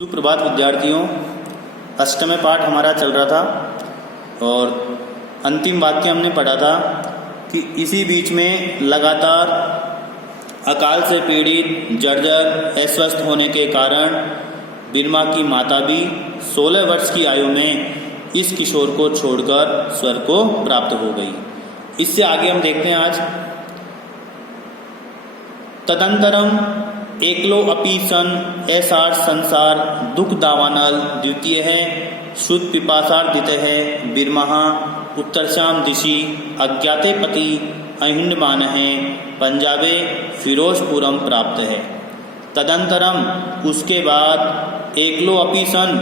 सुप्रभात विद्यार्थियों। अष्टम पाठ हमारा चल रहा था और अंतिम वाक्य हमने पढ़ा था कि इसी बीच में लगातार अकाल से पीड़ित जर्जर अस्वस्थ होने के कारण बिरमा की माता भी 16 वर्ष की आयु में इस किशोर को छोड़कर स्वर्ग को प्राप्त हो गई। इससे आगे हम देखते हैं आज। तदंतरम एकलो अपि सन ऐसार संसार दुख दावानल द्वितीय है शुद्ध पिपासार द्वितीय है बिरमहा उत्तरश्याम दिशि अज्ञाते पति अहिंडमान है पंजाबे फिरोजपुरम प्राप्त है। तदंतरम उसके बाद एकलो अपि सन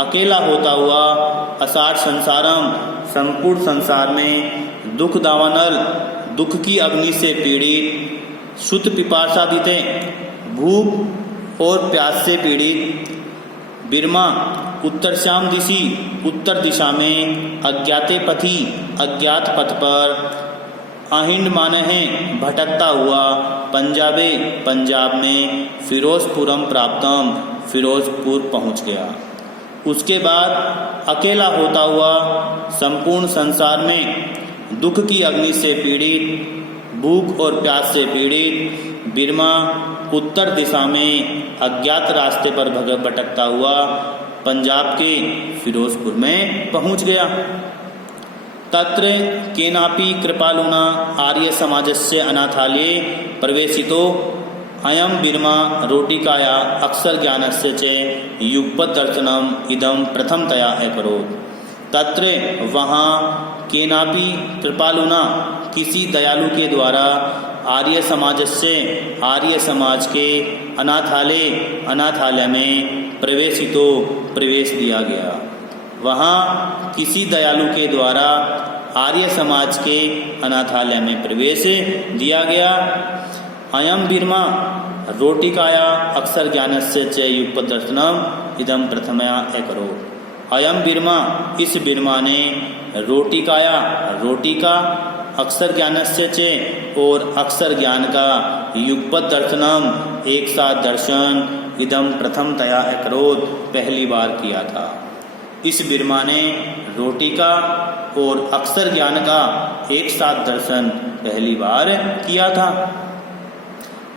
अकेला होता हुआ असार संसारम संपूर्ण संसार में दुख दावानल दुख की अग्नि से पीड़ित शुद्ध पिपासा दिते भूख और प्यास से पीड़ित बिरमा उत्तरश्याम दिशि उत्तर दिशा में अज्ञाते पथि अज्ञात पथ पर अहिंड माने हैं भटकता हुआ पंजाबे पंजाब में फिरोजपुरम प्राप्तम फिरोजपुर पहुंच गया। उसके बाद अकेला होता हुआ संपूर्ण संसार में दुख की अग्नि से पीड़ित भूख और प्यास से पीड़ित बिरमा उत्तर दिशा में अज्ञात रास्ते पर भटकता हुआ पंजाब के फिरोजपुर में पहुंच गया। तत्र केनापि कृपालुना आर्य समाजस्य अनाथालये प्रवेशितो अयम बिरमा रोटिकाया अक्षर ज्ञानस्य च युगपत् दर्शनम इदम प्रथमतया अकरोत्। तत्र वहाँ केनापि कृपालुना किसी दयालु के द्वारा आर्य समाज से आर्य समाज के अनाथालय में प्रवेशितो प्रवेश दिया गया। वहाँ किसी दयालु के द्वारा आर्य समाज के अनाथालय में प्रवेश दिया गया। अयम बिरमा रोटिकाया अक्षर ज्ञानस्य च युगपत् दर्शनम इदम प्रथमया अकरोत्। अयम बिरमा इस बिरमा ने रोटिकाया रोटी का अक्षर ज्ञानस्य च और अक्षर ज्ञान का युगपत् दर्शनम एक साथ दर्शन इदम प्रथमतया अकरोत् पहली बार किया था। इस बिरमा ने रोटी का और अक्षर ज्ञान का एक साथ दर्शन पहली बार किया था।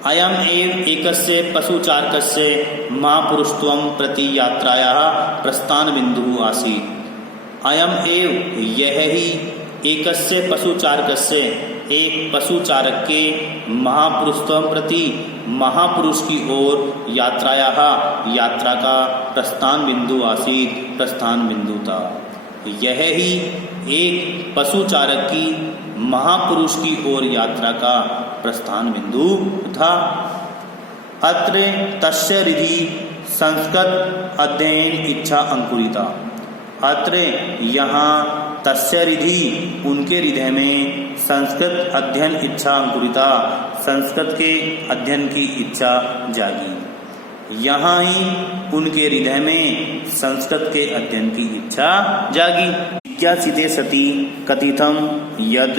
अयम एव एकस्य पशुचारकस्य महापुरुषत्वं प्रति यात्रायाः प्रस्थान बिंदु आसीत्। अयम एव यह ही एकस्य पशुचारकस्य एक पशुचारक के महापुरुषत्वं प्रति महापुरुष की ओर यात्रा का प्रस्थान बिंदु आसीत् प्रस्थान बिंदु था। यह ही एक पशुचारक की महापुरुष की ओर यात्रा का प्रस्थान बिंदु था। अत्र तस्य हृदि संस्कृत अध्ययन इच्छा अंकुरिता। अत्र यहाँ तस्य हृदि उनके हृदय में संस्कृत अध्ययन इच्छा अंकुरिता संस्कृत के अध्ययन की इच्छा जागी। यहाँ ही उनके हृदय में संस्कृत के अध्ययन की इच्छा जागी। जिज्ञासिते सति कथितम यद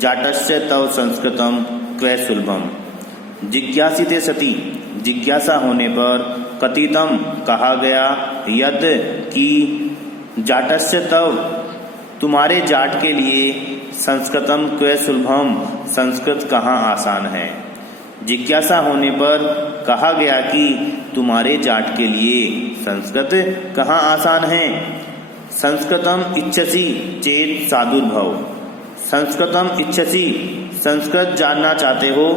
जाटस्य तव संस्कृतम क्व सुलभम। जिज्ञासिते सति जिज्ञासा होने पर कथितम कहा गया यद कि जाटस्य तव तुम्हारे जाट के लिए संस्कृतम क्व सुलभम संस्कृत कहाँ आसान है। जिज्ञासा होने पर कहा गया कि तुम्हारे जाट के लिए संस्कृत कहाँ आसान है। संस्कृतम इच्छसि चेत साधुर्भव। संस्कृतम इच्छसि संस्कृत जानना चाहते हो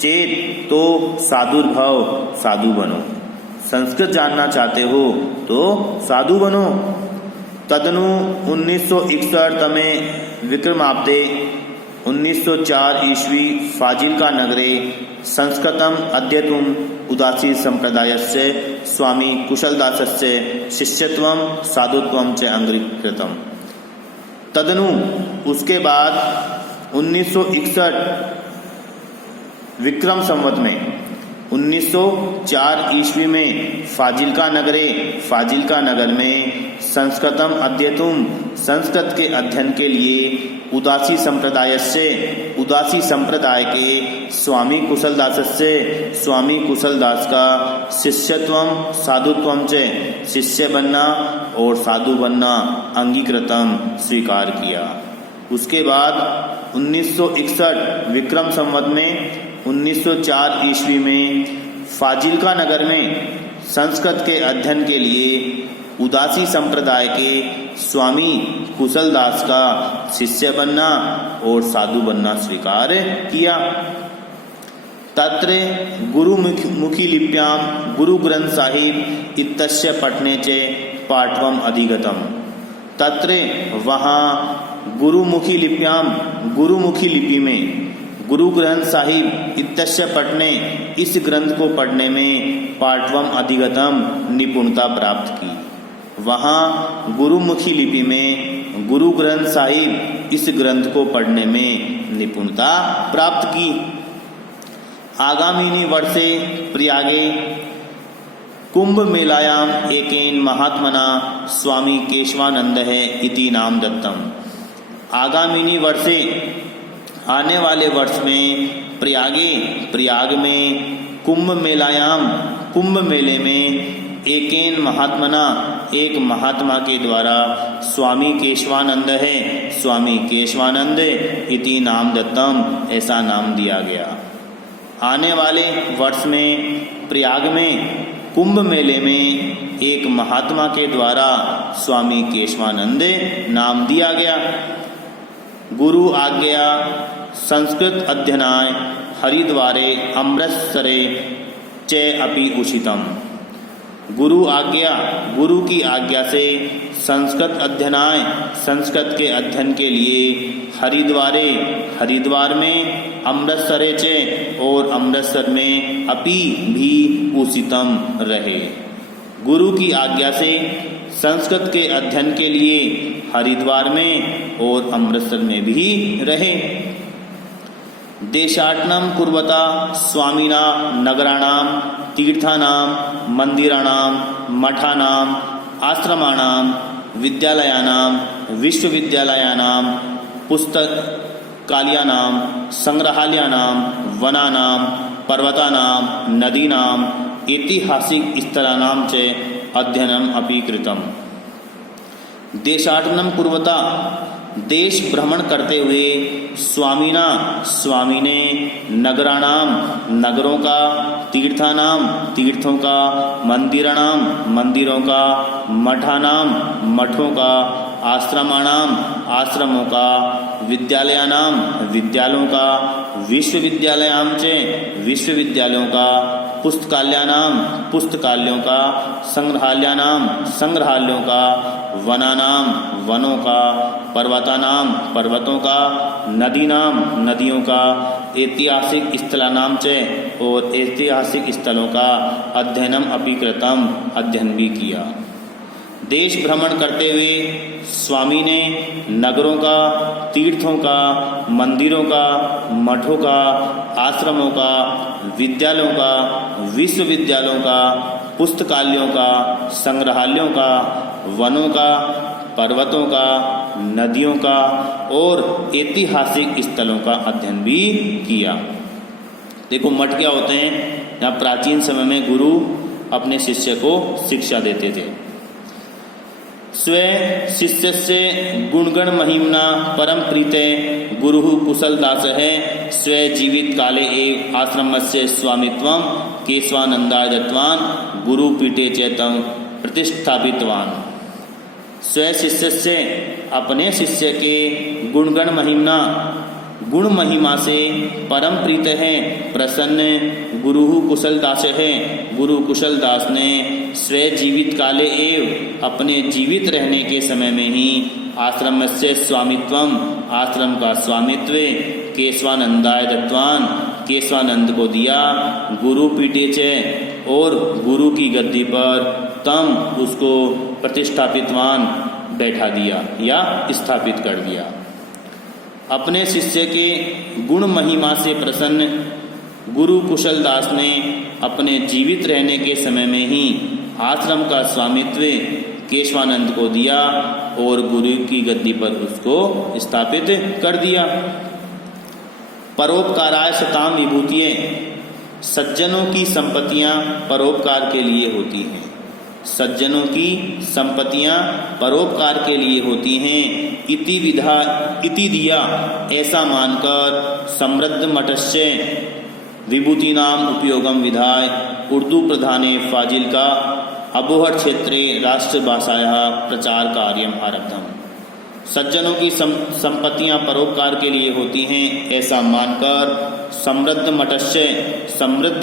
चेत तो साधुर्भव साधु बनो। संस्कृत जानना चाहते हो तो साधु बनो। तदनु 1961 में विक्रमाब्दे 1904 ईस्वी फाजिल्का नगरे संस्कृतम अध्येतुम उदासी संप्रदायस्य स्वामी कुशलदासस्य शिष्यत्वम साधुत्वम च अंगीकृतम। तदनु उसके बाद 1961 विक्रम संवत में 1904 ईस्वी में फाजिल्का नगर में संस्कृतम अध्येतुम, संस्कृत के अध्ययन के लिए उदासी संप्रदाय के स्वामी कुशलदास का शिष्यत्वम साधुत्वम च, शिष्य बनना और साधु बनना अंगीकृतम स्वीकार किया। उसके बाद 1961 विक्रम संवत में 1904 ईस्वी में फाजिल्का नगर में संस्कृत के अध्ययन के लिए उदासी संप्रदाय के स्वामी कुशलदास का शिष्य बनना और साधु बनना स्वीकार किया। तत्र गुरुमुखी लिप्याम गुरु ग्रंथ साहिब इत्यस्य पठने च पाठवम अधिगतम। तत्र वहाँ गुरुमुखी लिपि में गुरु ग्रंथ साहिब इत्यस्य पठने, इस ग्रंथ को पढ़ने में पाठवम अधिगतम निपुणता प्राप्त की। वहाँ गुरुमुखी लिपि में गुरु ग्रंथ साहिब इस ग्रंथ को पढ़ने में निपुणता प्राप्त की। आगामीनि वर्षे प्रयागे कुंभ मेलायाम एकेन महात्मना स्वामी केशवानंद है इति नाम दत्तम। आगामीनि वर्षे, आने वाले वर्ष में प्रयाग में कुंभ मेले में एकेन महात्मना, एक महात्मा के द्वारा स्वामी केशवानंद इति नाम दत्तम, ऐसा नाम दिया गया। आने वाले वर्ष में प्रयाग में कुंभ मेले में एक महात्मा के द्वारा स्वामी केशवानंद नाम दिया गया। गुरु आज्ञा संस्कृत अध्ययनाय हरिद्वारे अमृतसरे च अपि उचितम। गुरु की आज्ञा से संस्कृत अध्ययनाय, संस्कृत के अध्ययन के लिए हरिद्वार में, अमृतसरे च और अमृतसर में अपि भी उचितम रहे। गुरु की आज्ञा से संस्कृत के अध्ययन के लिए हरिद्वार में और अमृतसर में भी रहे। देशाटनम कुर्वता स्वामिना नगराणाम तीर्थानाम मंदिराणाम मठानाम आश्रमाणाम विद्यालयानाम विश्वविद्यालयानाम पुस्तकालयानाम संग्रहालयानाम वनानाम पर्वतानाम नदीनाम ऐतिहासिक स्थलानां च अध्ययनम अपि कृतम। देशाटनम कुर्वता, देश भ्रमण करते हुए स्वामी ने नगराणाम, नगरों का, तीर्थानाम, तीर्थों का, मंदिराणाम, मंदिरों का, मठानाम, मठों का, आश्रमाणाम, आश्रमों का, विद्यालयानाम, विद्यालयों का, विश्वविद्यालयां च, विश्वविद्यालयों का, पुस्तकालयानाम, पुस्तकालयों का, संग्रहालयानाम, संग्रहालयों का, वनानाम, वनों का, पर्वतानाम, पर्वतों का, नदीनाम, नदियों का, ऐतिहासिक स्थलानाम च और ऐतिहासिक स्थलों का अध्ययनम अपि कृतम, अध्ययन भी किया। देश भ्रमण करते हुए स्वामी ने नगरों का, तीर्थों का, मंदिरों का, मठों का, आश्रमों का, विद्यालयों का, विश्वविद्यालयों का, पुस्तकालयों का, संग्रहालयों का, वनों का, पर्वतों का, नदियों का और ऐतिहासिक स्थलों का अध्ययन भी किया। देखो, मठ क्या होते हैं? यहाँ प्राचीन समय में गुरु अपने शिष्य को शिक्षा देते थे। स्व शिष्यस्य गुणगण महिम्ना परम प्रीते गुरुः कुशलदास है स्व जीवित काले एव आश्रमस्य स्वामित्वं केशवानंदाय दत्तवान् गुरुपीठे चेतं प्रतिष्ठापितवान्। स्व शिष्य से, अपने शिष्य के गुणगण महिम्ना, गुण महिमा से परम प्रीत है, प्रसन्न गुरु कुशलदास है। गुरु कुशलदास ने स्व जीवित काले एव, अपने जीवित रहने के समय में ही आश्रम से स्वामित्वम, आश्रम का स्वामित्व केशवानंदाय दत्तवान्, केशवानंद को दिया। गुरु पीठे च, और गुरु की गद्दी पर तम, उसको प्रतिष्ठापितवान, बैठा दिया या स्थापित कर दिया। अपने शिष्य के गुण महिमा से प्रसन्न गुरु कुशल दास ने अपने जीवित रहने के समय में ही आश्रम का स्वामित्व केशवानंद को दिया और गुरु की गद्दी पर उसको स्थापित कर दिया। परोपकाराय सताम विभूतिये, सज्जनों की संपत्तियां परोपकार के लिए होती हैं। सज्जनों की संपत्तियां परोपकार के लिए होती हैं। इति दिया, ऐसा मानकर समृद्ध मठस्य विभूति नाम उपयोगम विधाय उर्दू प्रधाने फाजिल का अबोहर क्षेत्रे राष्ट्रभाषाया प्रचार कार्यम आरब्धम। सज्जनों की संपत्तियां परोपकार के लिए होती हैं, ऐसा मानकर समृद्ध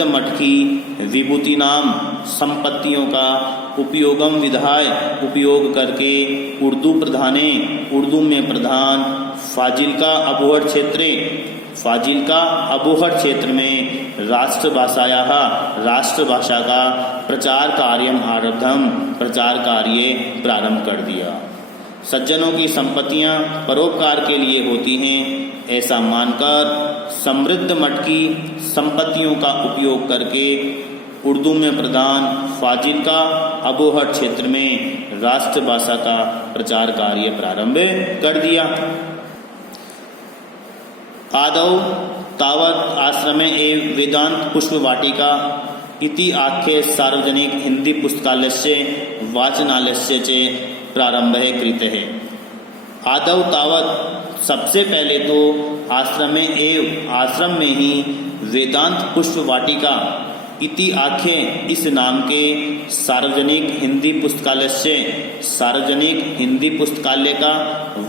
मठ की विभूति नाम संपत्तियों का उपयोगम विधाय उपयोग करके उर्दू प्रधाने, उर्दू में प्रधान, फाजिल का अबोहर क्षेत्र में राष्ट्रभाषाया, राष्ट्रभाषा का प्रचार कार्यम आरब्धम, प्रचार कार्य प्रारंभ कर दिया। सज्जनों की संपत्तियां परोपकार के लिए होती हैं, ऐसा मानकर समृद्ध मठ की संपत्तियों का उपयोग करके उर्दू में प्रधान, फाजिल का अबोहर क्षेत्र में राष्ट्रभाषा का प्रचार कार्य प्रारंभ कर दिया। आदौ तावत आश्रमे एवं वेदांत पुष्प वाटिका इति आख्ये सार्वजनिक हिंदी पुस्तकालयस्य वाचनालयस्य च प्रारंभः कृतः। आदौ तावत, सबसे पहले तो आश्रम में ही वेदांत पुष्प वाटिका इति आख्ये, इस नाम के सार्वजनिक हिंदी पुस्तकालय से, सार्वजनिक हिंदी पुस्तकालय का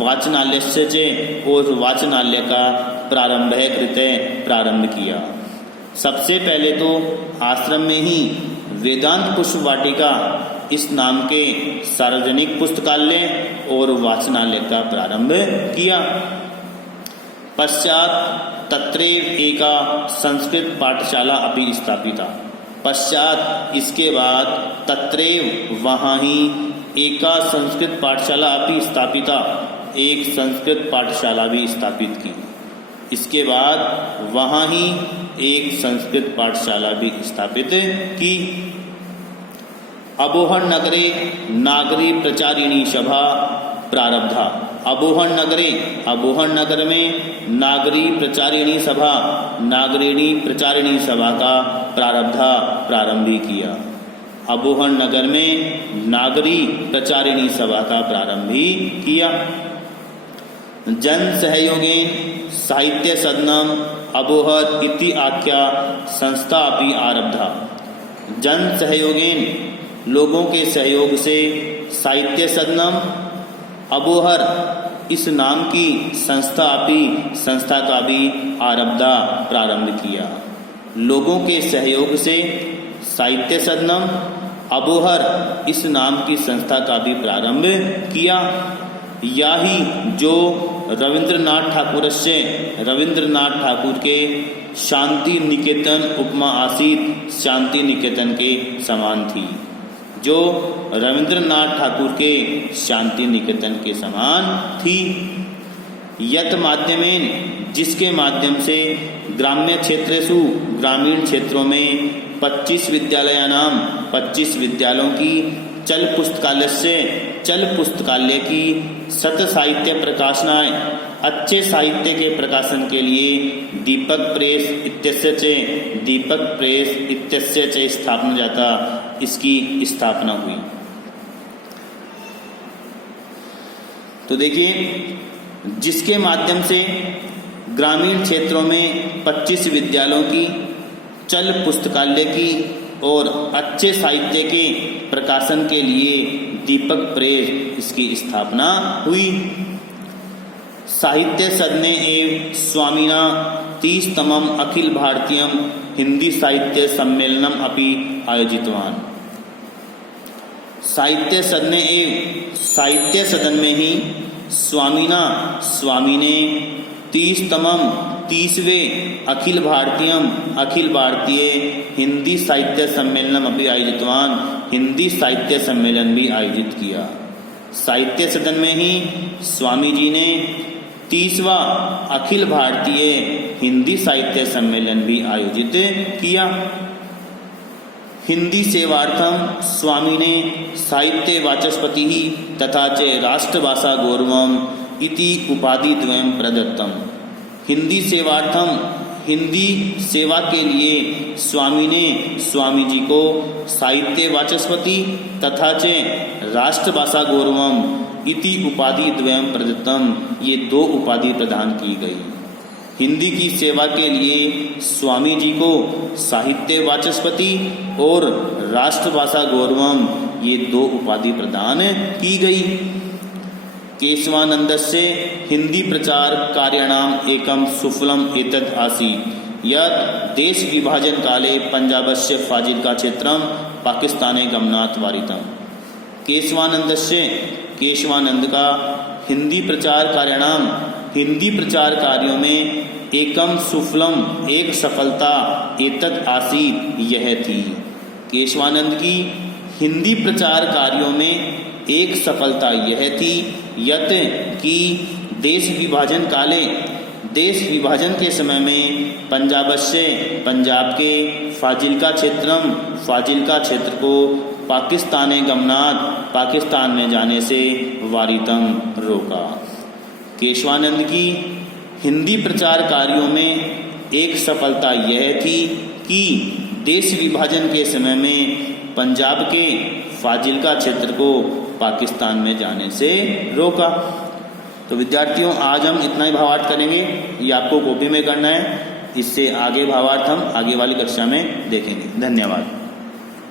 वाचनालय से, और वाचनालय का प्रारंभ है कृत्य, प्रारंभ किया। सबसे पहले तो आश्रम में ही वेदांत पुष्प वाटिका इस नाम के सार्वजनिक पुस्तकालय और वाचनालय का प्रारंभ किया। पश्चात तत्रैव एका संस्कृत पाठशाला अभी स्थापिता। पश्चात इसके बाद तत्रैव वहाँ ही एका संस्कृत पाठशाला अभी स्थापिता, एक संस्कृत पाठशाला भी स्थापित की। इसके बाद वहाँ ही एक संस्कृत पाठशाला भी स्थापित की। अबोहर नगरे नागरी प्रचारिणी सभा प्रारब्धा। अबोहर नगरे, अबोहर नगर में नागरी प्रचारिणी सभा, नागरिणी प्रचारिणी सभा का प्रारंभ किया। अबोहर नगर में नागरी प्रचारिणी सभा का प्रारंभ भी किया। जन सहयोगेन साहित्य सदनम अबोहर इति आख्या संस्था अपि आरब्धा। जन सहयोगेन, लोगों के सहयोग से, साहित्य सदनम अबोहर इस नाम की संस्था अपि, संस्था का भी आरब्धा, प्रारंभ किया। लोगों के सहयोग से साहित्य सदनम अबोहर इस नाम की संस्था का भी प्रारंभ किया। या ही जो रविंद्रनाथ ठाकुर के शांति निकेतन उपमा आसीत, शांति निकेतन के समान थी। जो रविंद्रनाथ ठाकुर के शांति निकेतन के समान थी। यत माध्यमेन, जिसके माध्यम से ग्राम्य क्षेत्रेषु, ग्रामीण क्षेत्रों में 25 विद्यालयानाम, 25 विद्यालयों की चल पुस्तकालय से, चल पुस्तकालय की सत साहित्य प्रकाशनाय, अच्छे साहित्य के प्रकाशन के लिए दीपक प्रेस इत्यस्य च स्थापना जाता, इसकी स्थापना हुई। तो देखिए, जिसके माध्यम से ग्रामीण क्षेत्रों में 25 विद्यालयों की चल पुस्तकालय की और अच्छे साहित्य के प्रकाशन के लिए दीपक प्रेस, इसकी स्थापना हुई। साहित्य सदने एवं स्वामिना 30तमम अखिल भारतीयम हिंदी साहित्य सम्मेलनम अपि आयोजितवान। साहित्य सदने एवं साहित्य सदन में ही स्वामिना, स्वामी ने 30तमम 30वें अखिल भारतीय हिंदी साहित्य सम्मेलनम अपि आयोजितवान, हिंदी साहित्य सम्मेलन भी आयोजित किया। साहित्य सदन में ही स्वामी जी ने 30वां अखिल भारतीय हिंदी साहित्य सम्मेलन भी आयोजित किया। हिंदी सेवार्थम स्वामिने साहित्य वाचस्पति तथा च राष्ट्रभाषा गौरवम इति उपाधि द्वयं प्रदत्तम। हिंदी सेवार्थम, हिंदी सेवा के लिए स्वामी ने स्वामी जी को साहित्य वाचस्पति तथा च राष्ट्रभाषा गौरवम इति उपाधि द्वयं प्रदत्तम, ये 2 उपाधि प्रदान की गई। हिंदी की सेवा के लिए स्वामी जी को साहित्य वाचस्पति और राष्ट्रभाषा गौरवम, ये 2 उपाधि प्रदान की गई। केशवानंदस्य हिंदी प्रचार कार्याणाम एकम सुफलम एतद् आसीत् यत् देश विभाजन काले पंजाबस्य फाजिल्का क्षेत्रम पाकिस्ताने गमनात् वारितम्। केशवानंदस्य, केशवानंद का हिंदी प्रचार कार्याणाम, हिंदी प्रचार कार्यों में एकम सुफलम, एक सफलता, एतद् आसीत्, यह थी। केशवानंद की हिंदी प्रचार कार्यों में एक सफलता यह थी यत कि देश विभाजन काले, देश विभाजन के समय में पंजाबस्य, पंजाब के फाजिल्का क्षेत्रम, फाजिल्का क्षेत्र को पाकिस्ताने गमनात्, पाकिस्तान में जाने से वारितम, रोका। केशवानंद की हिंदी प्रचार कार्यों में एक सफलता यह थी कि देश विभाजन के समय में पंजाब के फाजिल्का क्षेत्र को पाकिस्तान में जाने से रोका। तो विद्यार्थियों, आज हम इतना ही भावार्थ करेंगे, ये आपको कॉपी में करना है। इससे आगे भावार्थ हम आगे वाली कक्षा में देखेंगे। धन्यवाद।